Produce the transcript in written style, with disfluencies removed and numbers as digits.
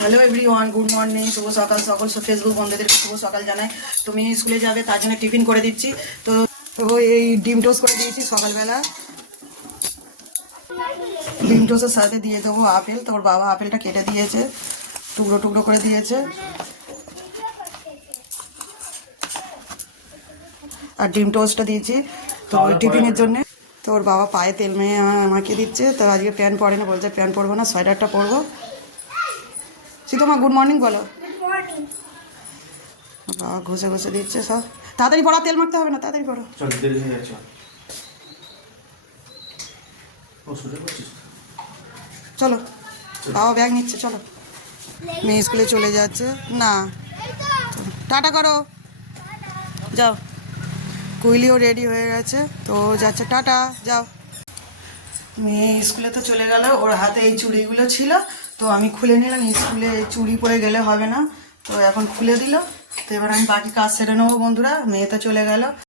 Hello everyone, good morning, শুভ সকাল। সকল Facebook বন্ধুদেরকে শুভ সকাল জানাই। তুমি স্কুলে যাবে তার জন্য টিফিন করে দিচ্ছি। তো এই ডিম টোস্ট করে দিয়েছি সকালবেলা। ডিম টোস্টের সাথে দিয়ে দেবো আপেল। তোর বাবা আপেলটা কেটে দিয়েছে, টুকরো টুকরো করে দিয়েছে। আর ডিম টোস্টটা দিয়েছি তো টিফিনের জন্যে। তোর বাবা পায়ে তেল মেয়ে আমাকে দিচ্ছে। তো আজকে প্যান্ট পরে না, বলছে প্যান্ট পরবো না, সোয়েটারটা পরবো। তোমা গুড মর্নিং বলো। বাবা ঘষে ঘষে দিচ্ছে সব। তাড়াতাড়ি পড়া, তেল মারতে হবে না, তাড়াতাড়ি পড়ো। চলো, বাবা ব্যাগ নিচ্ছে, চলো। মেয়ে স্কুলে চলে যাচ্ছে না, টাটা করো, যাও। কুইলিও রেডি হয়ে গেছে, তো যাচ্ছে, টাটা, যাও। মেয়ে স্কুলে তো চলে গেল। ওর হাতে এই চুড়িগুলো ছিল, তো আমি খুলে নিলাম। স্কুলে চুড়ি পরে গেলে হবে না, তো এখন খুলে দিল। তো এবার আমি বাকি কাজ সেরে নেবো বন্ধুরা। মেয়ে তো চলে গেল।